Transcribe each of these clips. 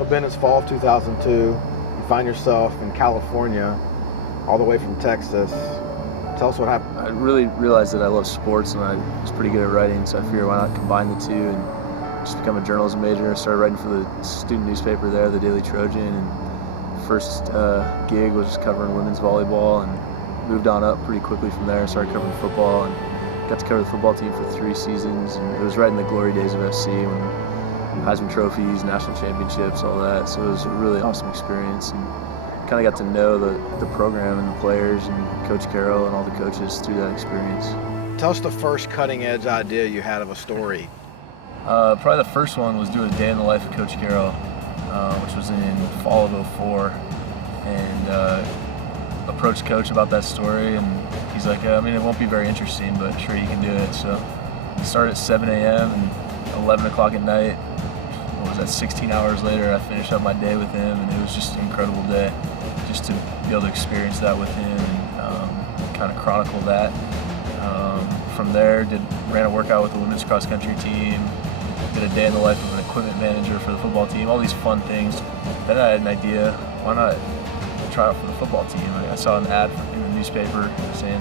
So Ben, it's fall of 2002. You find yourself in California, all the way from Texas. Tell us what happened. I really realized that I love sports and I was pretty good at writing, so I figured why not combine the two and just become a journalism major. I started writing for the student newspaper there, the Daily Trojan, and first gig was covering women's volleyball, and moved on up pretty quickly from there. Started covering football and got to cover the football team for 3 seasons, and it was right in the glory days of FC when Heisman trophies, national championships, all that. So it was a really awesome experience, and kind of got to know the program and the players and Coach Carroll and all the coaches through that experience. Tell us the first cutting-edge idea you had of a story. Probably the first one was doing a day in the life of Coach Carroll, which was in fall of '04, and approached Coach about that story, and he's like, I mean, it won't be very interesting, but sure you can do it. So we started at 7 a.m. and 11 o'clock at night. What was that, 16 hours later, I finished up my day with him, and it was just an incredible day, just to be able to experience that with him and kind of chronicle that. From there, ran a workout with the women's cross country team, did a day in the life of an equipment manager for the football team, all these fun things. Then I had an idea, why not try out for the football team? I saw an ad in the newspaper saying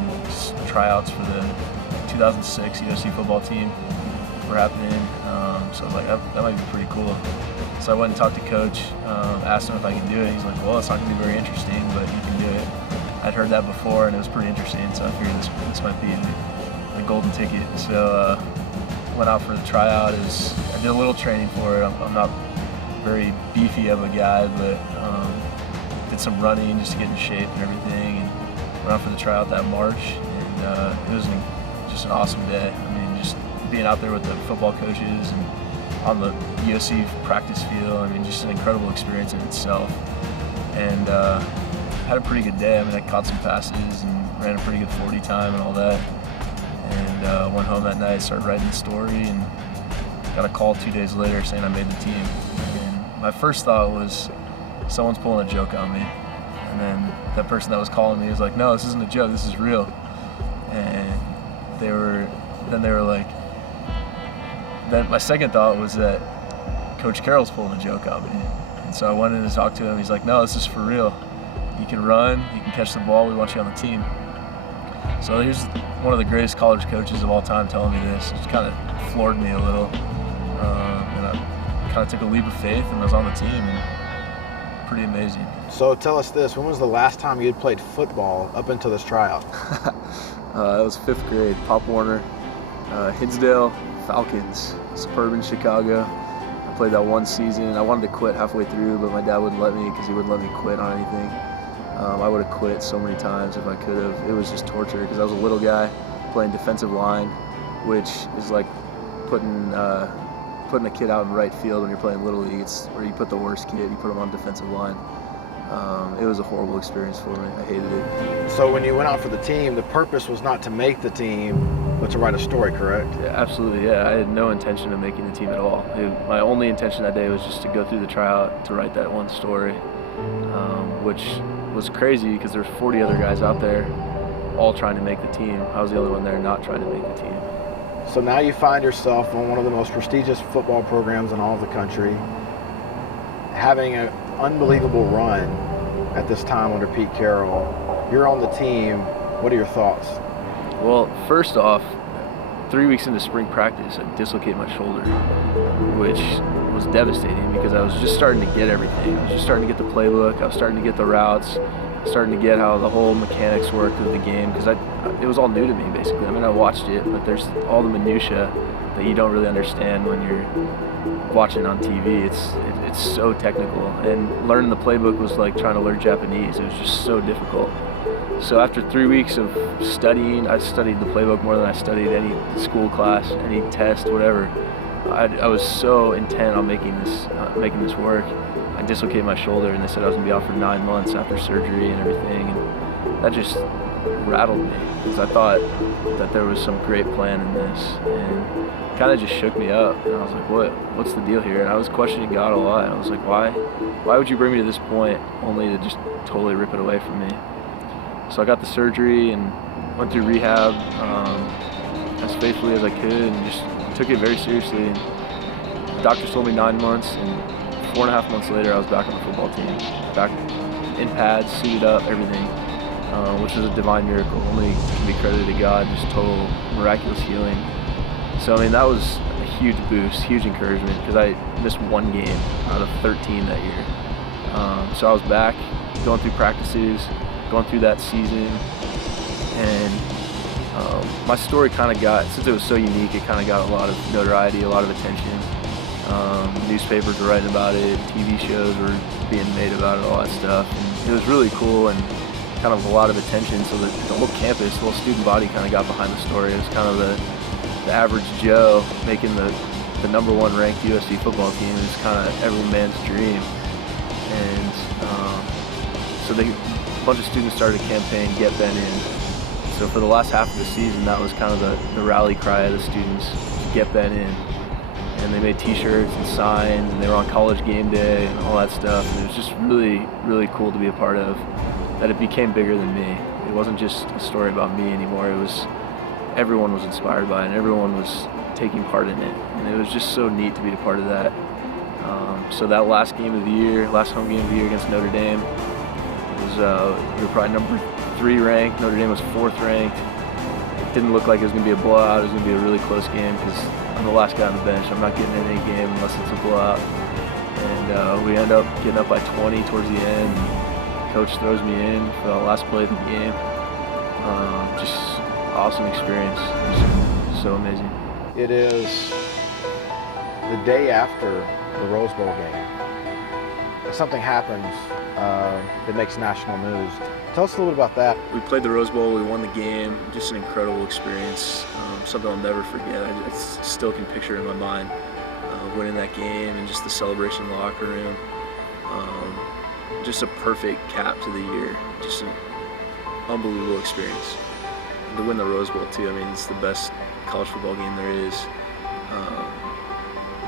tryouts for the 2006 USC football team were happening. So I was like, that might be pretty cool. So I went and talked to Coach, asked him if I could do it. He's like, well, it's not going to be very interesting, but you can do it. I'd heard that before, and it was pretty interesting, so I figured this might be the golden ticket. So went out for the tryout. I did a little training for it. I'm not very beefy of a guy, but did some running just to get in shape and everything, and went out for the tryout that March, and it was just an awesome day. I mean, just being out there with the football coaches and on the USC practice field, I mean, just an incredible experience in itself. And had a pretty good day. I mean, I caught some passes and ran a pretty good 40 time and all that. And went home that night, started writing the story, and got a call 2 days later saying I made the team. And my first thought was, someone's pulling a joke on me. And then that person that was calling me was like, no, this isn't a joke, this is real. And then they were like, then my second thought was that Coach Carroll's pulling a joke on me. And so I went in to talk to him. He's like, no, this is for real. You can run, you can catch the ball, we want you on the team. So here's one of the greatest college coaches of all time telling me this. It kind of floored me a little. And I kind of took a leap of faith and was on the team. And pretty amazing. So tell us this, when was the last time you had played football up until this tryout? It was 5th grade, Pop Warner, Hinsdale Falcons, suburban Chicago. I played that one season. I wanted to quit halfway through, but my dad wouldn't let me because he wouldn't let me quit on anything. I would have quit so many times if I could have. It was just torture because I was a little guy playing defensive line, which is like putting a kid out in right field when you're playing Little League. It's where you put the worst kid, you put him on defensive line. It was a horrible experience for me. I hated it. So when you went out for the team, the purpose was not to make the team, but to write a story, correct? Yeah, absolutely, yeah. I had no intention of making the team at all. My only intention that day was just to go through the tryout to write that one story, which was crazy because there were 40 other guys out there all trying to make the team. I was the only one there not trying to make the team. So now you find yourself on one of the most prestigious football programs in all of the country, having an unbelievable run at this time under Pete Carroll. You're on the team. What are your thoughts? Well, first off, 3 weeks into spring practice, I dislocated my shoulder, which was devastating because I was just starting to get everything. I was just starting to get the playbook. I was starting to get the routes, starting to get how the whole mechanics worked of the game because it was all new to me, basically. I mean, I watched it, but there's all the minutia that you don't really understand when you're watching on TV. It's so technical, and learning the playbook was like trying to learn Japanese. It was just so difficult. So after 3 weeks of studying, I studied the playbook more than I studied any school class, any test, whatever. I was so intent on making this work. I dislocated my shoulder, and they said I was gonna be out for 9 months after surgery and everything. And that just rattled me because I thought that there was some great plan in this, and kind of just shook me up. And I was like, what's the deal here? And I was questioning God a lot. I was like, why would you bring me to this point only to just totally rip it away from me? So I got the surgery and went through rehab as faithfully as I could, and just took it very seriously. And the doctors told me 9 months, and 4.5 months later, I was back on the football team, back in pads, suited up, everything, which was a divine miracle. Only can be credited to God, just total miraculous healing. So I mean, that was a huge boost, huge encouragement, because I missed 1 game out of 13 that year. So I was back, going through practices, going through that season, and my story kind of got, since it was so unique, it kind of got a lot of notoriety, a lot of attention. Newspapers were writing about it, TV shows were being made about it, all that stuff. And it was really cool and kind of a lot of attention, so that the whole campus, the whole student body kind of got behind the story. It was kind of the average Joe making the #1 ranked USC football team. It was kind of every man's dream. And so a bunch of students started a campaign, Get Ben In. So for the last half of the season, that was kind of the rally cry of the students, Get Ben In. And they made t-shirts and signs, and they were on college game day and all that stuff. And it was just really, really cool to be a part of, that it became bigger than me. It wasn't just a story about me anymore. It was, everyone was inspired by it, and everyone was taking part in it. And it was just so neat to be a part of that. So that last game of the year, last home game of the year against Notre Dame, was we were probably #3 ranked. Notre Dame was 4th ranked. It didn't look like it was going to be a blowout. It was going to be a really close game, because I'm the last guy on the bench. I'm not getting in any game unless it's a blowout. And we end up getting up by 20 towards the end. Coach throws me in for the last play of the game. Just awesome experience. Just so amazing. It is the day after the Rose Bowl game. Something happens that makes national news. Tell us a little bit about that. We played the Rose Bowl, we won the game, just an incredible experience, something I'll never forget. I still can picture it in my mind, winning that game and just the celebration in the locker room. Just a perfect cap to the year, just an unbelievable experience. And to win the Rose Bowl too, I mean, it's the best college football game there is.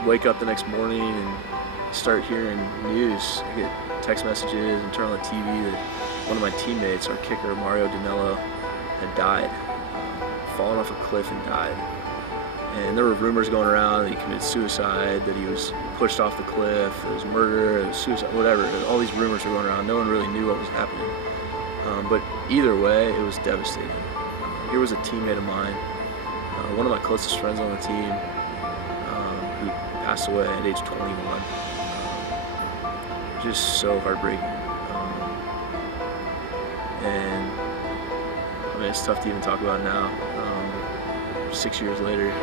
Wake up the next morning and start hearing news. I get text messages and turn on the TV that one of my teammates, our kicker, Mario Danello, had died, fallen off a cliff and died. And there were rumors going around that he committed suicide, that he was pushed off the cliff, it was murder, it was suicide, whatever. All these rumors were going around. No one really knew what was happening. But either way, it was devastating. Here was a teammate of mine, one of my closest friends on the team, who passed away at age 21. Just so heartbreaking. And I mean, it's tough to even talk about now, 6 years later.